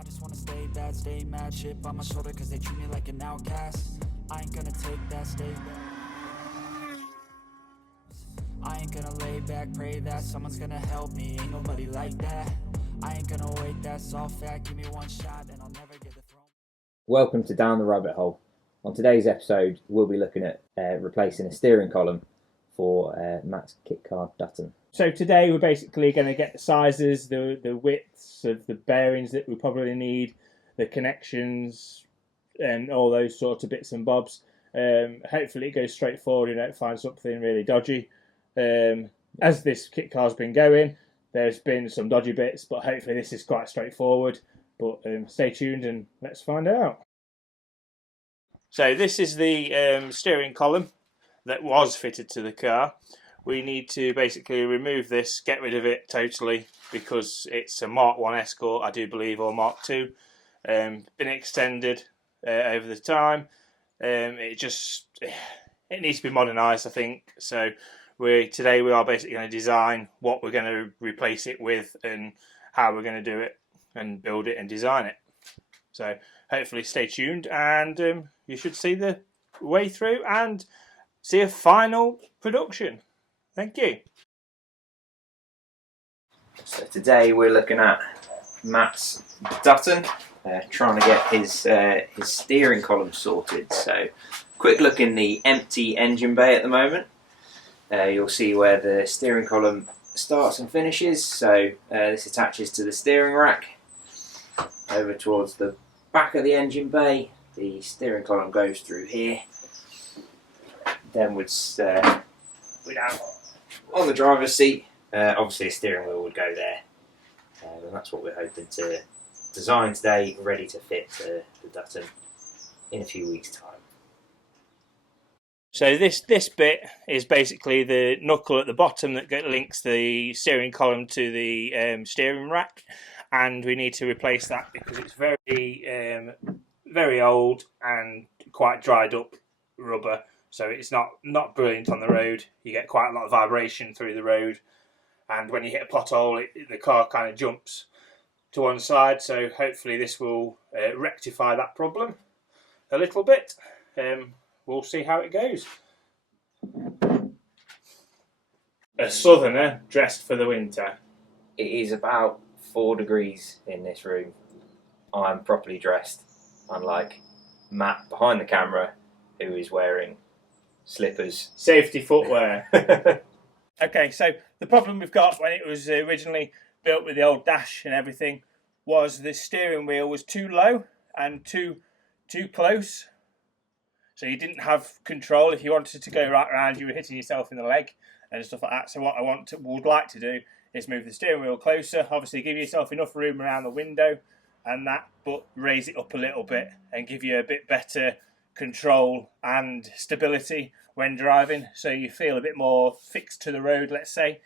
I just wanna stay bad, stay mad, chip on my shoulder cause they treat me like an outcast. I ain't gonna take that, stay back. I ain't gonna lay back, pray that someone's gonna help me, ain't nobody like that. I ain't gonna wait, that's all fact, give me one shot and I'll never get the throne. Welcome to Down the Rabbit Hole. On today's episode, we'll be looking at replacing a steering column for Matt's kit car Dutton. So today we're basically going to get the sizes, the widths of the bearings that we probably need, the connections, and all those sorts of bits and bobs. Hopefully it goes straight forward, you don't find something really dodgy. As this kit car's been going, there's been some dodgy bits, but hopefully this is quite straightforward. But stay tuned and let's find out. So this is the steering column that was fitted to the car. We need to basically remove this, get rid of it totally, because it's a Mark 1 Escort, I do believe, or Mark 2. Been extended over the time. It needs to be modernised, I think. So today we are basically going to design what we're going to replace it with and how we're going to do it and build it and design it. So hopefully stay tuned and you should see the way through and see a final production. Thank you. So today we're looking at Matt's Dutton, trying to get his steering column sorted. So quick look in the empty engine bay at the moment. You'll see where the steering column starts and finishes. So this attaches to the steering rack. Over towards the back of the engine bay, the steering column goes through here. Then we'd have on the driver's seat, obviously a steering wheel would go there, and that's what we're hoping to design today, ready to fit the Dutton in a few weeks' time. So this bit is basically the knuckle at the bottom that links the steering column to the steering rack, and we need to replace that because it's very old and quite dried up rubber. So it's not brilliant on the road. You get quite a lot of vibration through the road, and when you hit a pothole, the car kind of jumps to one side. So hopefully this will rectify that problem a little bit. We'll see how it goes. A southerner dressed for the winter. It is about 4 degrees in this room. I'm properly dressed, unlike Matt behind the camera, who is wearing slippers. Safety footwear. Okay, so the problem we've got when it was originally built with the old dash and everything was the steering wheel was too low and too close. So you didn't have control. If you wanted to go right around, you were hitting yourself in the leg and stuff like that. So what I would like to do is move the steering wheel closer. Obviously, give yourself enough room around the window and that, but raise it up a little bit and give you a bit better control and stability when driving, so you feel a bit more fixed to the road, let's say.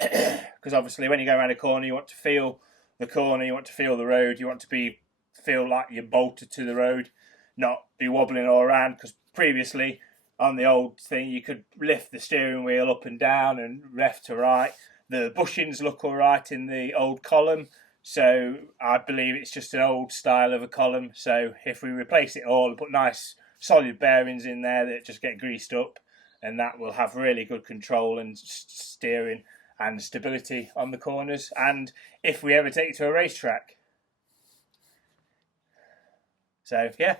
Because obviously when you go around a corner, you want to feel the corner, you want to feel the road, you want to feel like you're bolted to the road, not be wobbling all around. Because previously on the old thing you could lift the steering wheel up and down and left to right. The bushings look all right in the old column, so I believe it's just an old style of a column. So if we replace it all and put nice solid bearings in there that just get greased up, and that will have really good control and steering and stability on the corners. And if we ever take it to a racetrack. So yeah,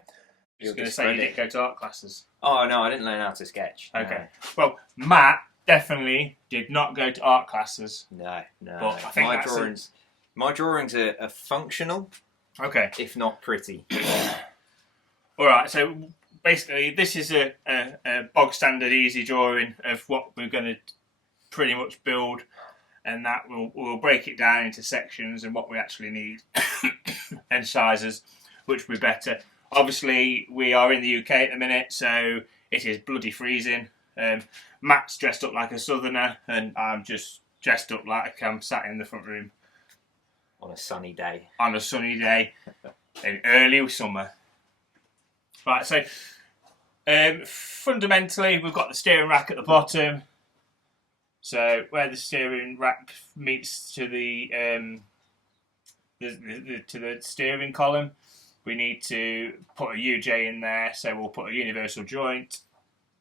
I was going to say you didn't go to art classes. Oh no, I didn't learn how to sketch. Okay, no. Well, Matt definitely did not go to art classes. No. But I think my drawings are functional. Okay, if not pretty. All right, so basically, this is a bog standard easy drawing of what we're going to pretty much build, and that we'll break it down into sections and what we actually need and sizes, which will be better. Obviously, we are in the UK at the minute, so it is bloody freezing. Matt's dressed up like a southerner, and I'm just dressed up like I'm sat in the front room. On a sunny day. On a sunny day in early summer. Right, so fundamentally, we've got the steering rack at the bottom. So where the steering rack meets to the to the steering column, we need to put a UJ in there. So we'll put a universal joint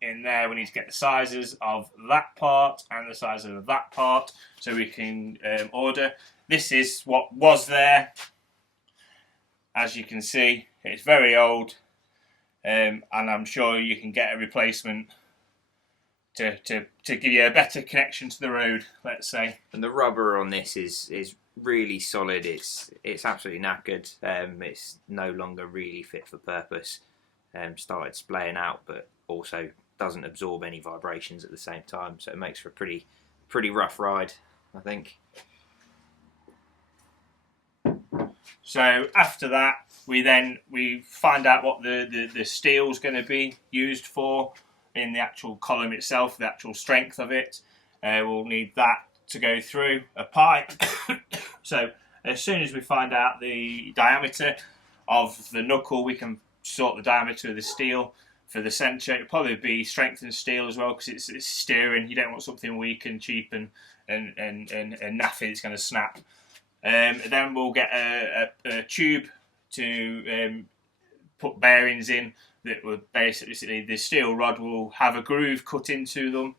in there. We need to get the sizes of that part and the size of that part so we can order. This is what was there. As you can see, it's very old, and I'm sure you can get a replacement to give you a better connection to the road, let's say. And the rubber on this is really solid. It's absolutely knackered. It's no longer really fit for purpose. Started splaying out, but also doesn't absorb any vibrations at the same time, so it makes for a pretty rough ride, I think. So after that, we find out what the steel's going to be used for in the actual column itself, the actual strength of it. We'll need that to go through a pipe. So as soon as we find out the diameter of the knuckle, we can sort the diameter of the steel. For the centre, it'll probably be strengthened steel as well, because it's steering. You don't want something weak and cheap and naffy that's going to snap. Then we'll get a tube to put bearings in that will basically, the steel rod will have a groove cut into them.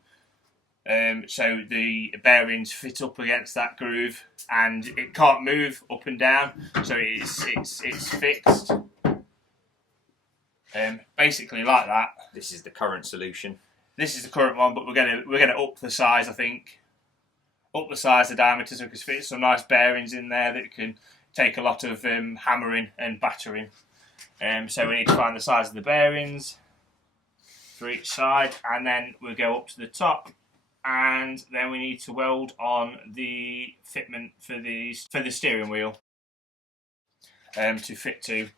So the bearings fit up against that groove, and it can't move up and down, so it's fixed. Basically like that. This is the current solution. This is the current one, but we're gonna up the size, I think. Up the size, the diameter, so we can fit some nice bearings in there that can take a lot of hammering and battering. So we need to find the size of the bearings for each side, and then we'll go up to the top, and then we need to weld on the fitment for the steering wheel to fit to.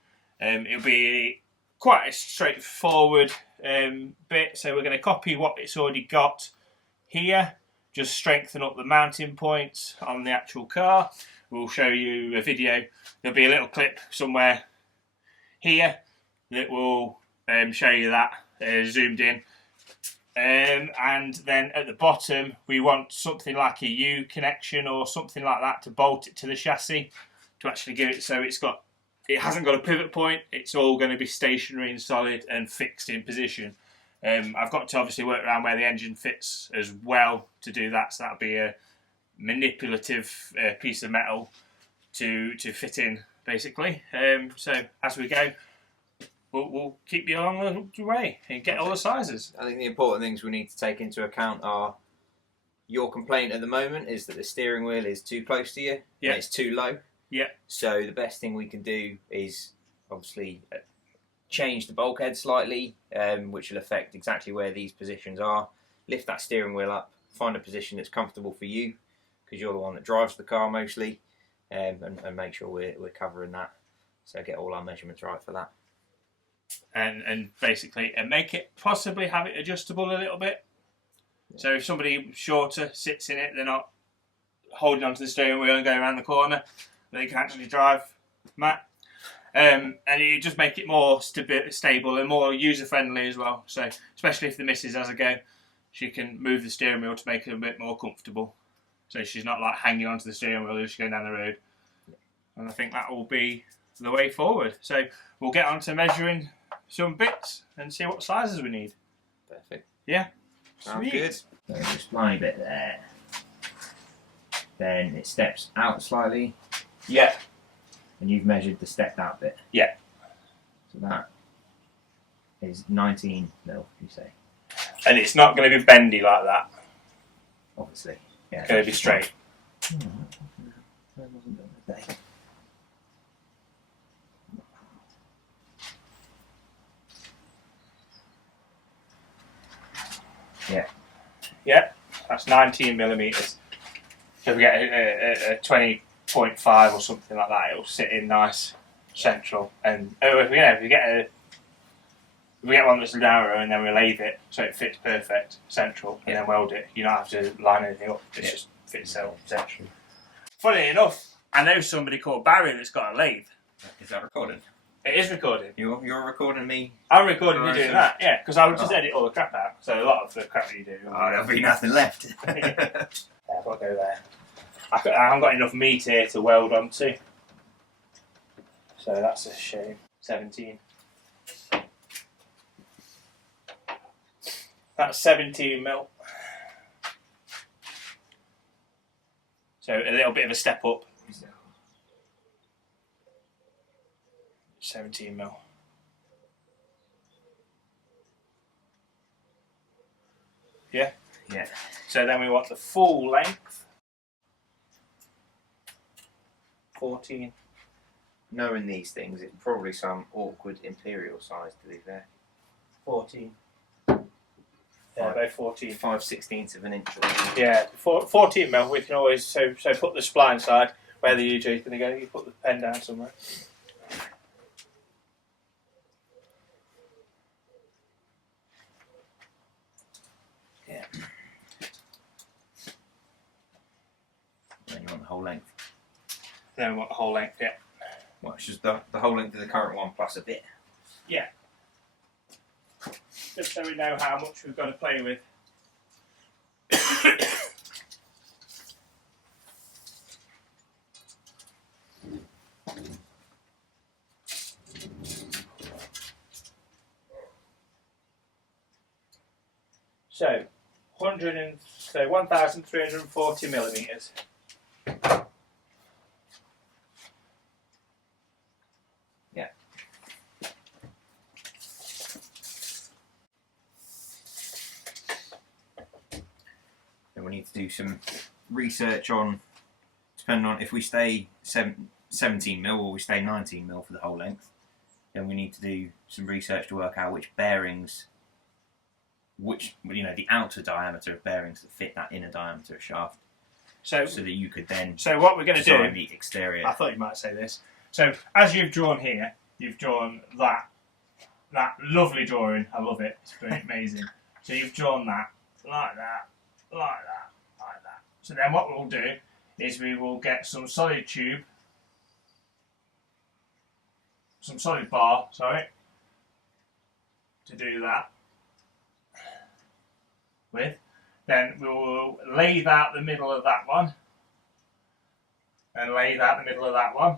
It'll be quite a straightforward bit, so we're going to copy what it's already got here, just strengthen up the mounting points on the actual car. We'll show you a video. There'll be a little clip somewhere here that will show you that zoomed in. And then at the bottom we want something like a U connection or something like that to bolt it to the chassis, to actually give it so it hasn't got a pivot point. It's all going to be stationary and solid and fixed in position. I've got to obviously work around where the engine fits as well to do that, so that'll be a manipulative piece of metal to fit in, basically. So as we go, we'll keep you along the way and get all the sizes. I think the important things we need to take into account are your complaint at the moment is that the steering wheel is too close to you, yeah, and it's too low. Yeah. So the best thing we can do is obviously change the bulkhead slightly, which will affect exactly where these positions are. Lift that steering wheel up, find a position that's comfortable for you, because you're the one that drives the car mostly, and make sure we're covering that. So get all our measurements right for that. And basically, make it possibly have it adjustable a little bit. Yeah. So if somebody shorter sits in it, they're not holding onto the steering wheel and going around the corner. They can actually drive, Matt. And you just make it more stable and more user-friendly as well. So, especially if the missus has a go, she can move the steering wheel to make it a bit more comfortable. So she's not like hanging onto the steering wheel as she's going down the road. And I think that will be the way forward. So we'll get on to measuring some bits and see what sizes we need. Perfect. Yeah. Sounds good. So just line bit there. Then it steps out slightly. Yeah. And you've measured the stepped out bit. Yeah. So that is 19 mil, you say. And it's not going to be bendy like that. Obviously. Yeah. It's going to be straight. Yeah. Yeah. That's 19 millimeters. So if we get a 20.5 or something like that, it'll sit in nice, central. And if we get one that's narrow and then we lathe it so it fits perfect, central, and then weld it, you don't have to line anything up. It just fits itself central. Funny enough, I know somebody called Barry that's got a lathe. Is that recording? It is recording. You're recording me? I'm recording you doing that, yeah, because I would just edit all the crap out. So a lot of the crap that you do. Oh, there'll be nothing left. Yeah, I've got to go there. I haven't got enough meat here to weld onto. So that's a shame. 17. That's 17 mil. So a little bit of a step up. 17 mil. Yeah? Yeah. So then we want the full length. 14. Knowing these things, it's probably some awkward imperial size to be fair. 14. Yeah, about 14. 5/16 of an inch. Yeah, 14 mil. We can always so put the spline side where the UJ is going to go. You put the pen down somewhere. Yeah. Then you want the whole length. Then we want the whole length. Yeah. Well, it's just the whole length of the current one plus a bit. Yeah. Just so we know how much we've got to play with. So, 1,340 millimetres. Yeah. Then we need to do some research on, depending on if we stay 17 mil or we stay 19 mil for the whole length, then we need to do some research to work out which bearings, the outer diameter of bearings that fit that inner diameter of shaft, so that you could then So what we're going to do, the exterior. I thought you might say this. So as you've drawn here, you've drawn that lovely drawing. I love it. It's pretty amazing. So you've drawn that like that, like that, like that. So then what we'll do is we will get some solid tube, some solid bar, sorry, to do that with. Then we will lathe out the middle of that one, and lathe out the middle of that one,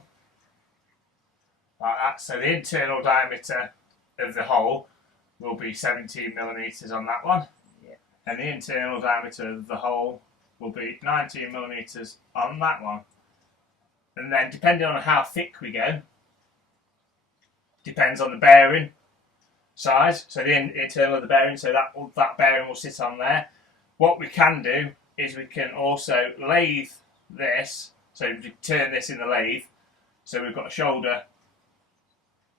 like that. So the internal diameter of the hole will be 17 millimetres on that one, and the internal diameter of the hole will be 19 millimetres on that one. And then depending on how thick we go, depends on the bearing size. So the internal of the bearing, so that bearing will sit on there. What we can do is we can also lathe this, so we turn this in the lathe, so we've got a shoulder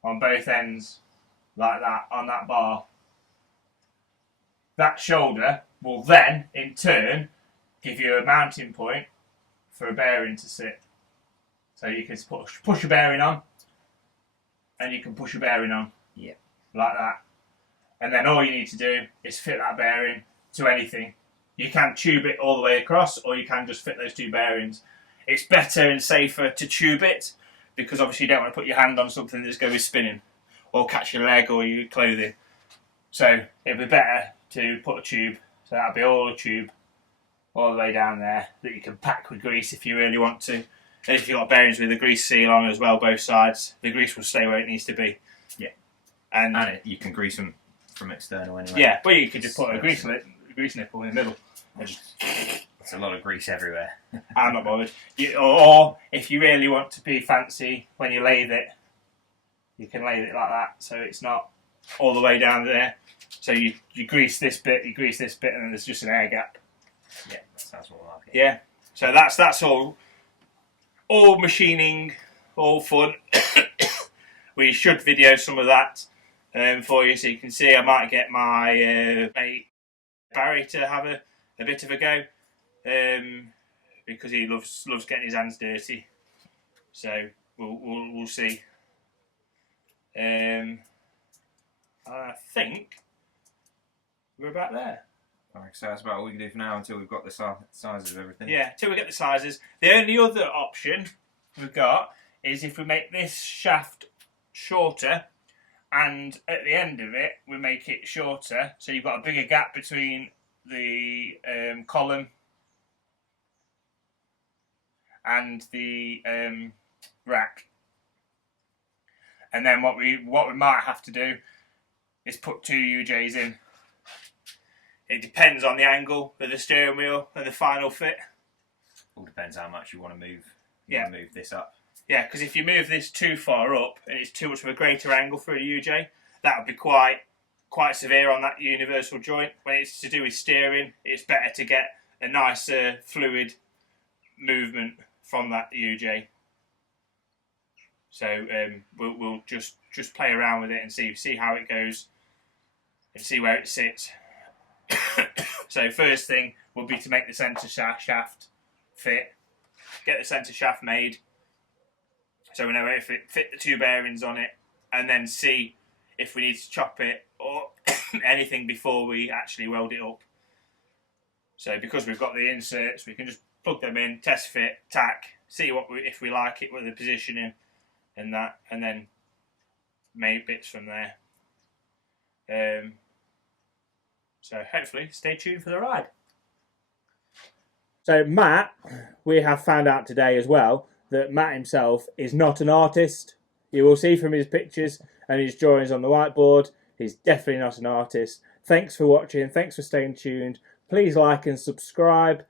on both ends, like that, on that bar. That shoulder will then, in turn, give you a mounting point for a bearing to sit. So you can push a bearing on, and you can push a bearing on, like that. And then all you need to do is fit that bearing to anything. You can tube it all the way across, or you can just fit those two bearings. It's better and safer to tube it, because obviously you don't want to put your hand on something that's going to be spinning, or catch your leg or your clothing. So it'd be better to put a tube. So that'll be all a tube, all the way down there, that you can pack with grease if you really want to. And if you've got bearings with a grease seal on as well, both sides, the grease will stay where it needs to be. Yeah. And you can grease them from external anyway. Yeah, but you could just put a grease nipple in the middle. There's a lot of grease everywhere. I'm not bothered. Or if you really want to be fancy when you lathe it, you can lathe it like that, so it's not all the way down there. So you grease this bit, and then there's just an air gap. Yeah, that sounds more like it. Yeah. So that's all machining, all fun. We should video some of that for you, so you can see. I might get my mate Barry to have a bit of a go, because he loves getting his hands dirty. So we'll see. I think we're about there. Alright, so that's about all we can do for now until we've got the sizes of everything. Yeah, until we get the sizes. The only other option we've got is if we make this shaft shorter, and at the end of it we make it shorter, so you've got a bigger gap between the column and the rack. And then what we might have to do is put 2 UJs in. It depends on the angle of the steering wheel and the final fit. All depends how much you want to move. Yeah. Move this up. Yeah, because if you move this too far up and it's too much of a greater angle for a UJ, that would be quite severe on that universal joint. When it's to do with steering, it's better to get a nicer fluid movement from that UJ. So we'll just play around with it and see how it goes and see where it sits. So first thing will be to make the centre shaft fit, get the centre shaft made, so we know if it fit the 2 bearings on it, and then see if we need to chop it or anything before we actually weld it up. So because we've got the inserts, we can just plug them in, test fit, tack, see if we like it with the positioning and that, and then make bits from there. So hopefully stay tuned for the ride. So Matt, we have found out today as well that Matt himself is not an artist. You will see from his pictures and his drawings on the whiteboard, he's definitely not an artist. Thanks for watching, thanks for staying tuned. Please like and subscribe.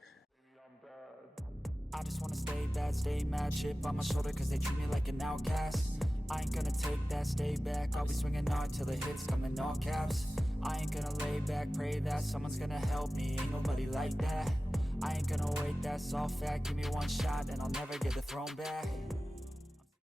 I just wanna stay bad, stay mad, chip on my shoulder cause they treat me like an outcast. I ain't gonna take that, stay back, I'll be swinging hard till the hits come in all caps. I ain't gonna lay back, pray that someone's gonna help me, ain't nobody like that. I ain't gonna wait, that's all fact, give me one shot and I'll never get the throne back.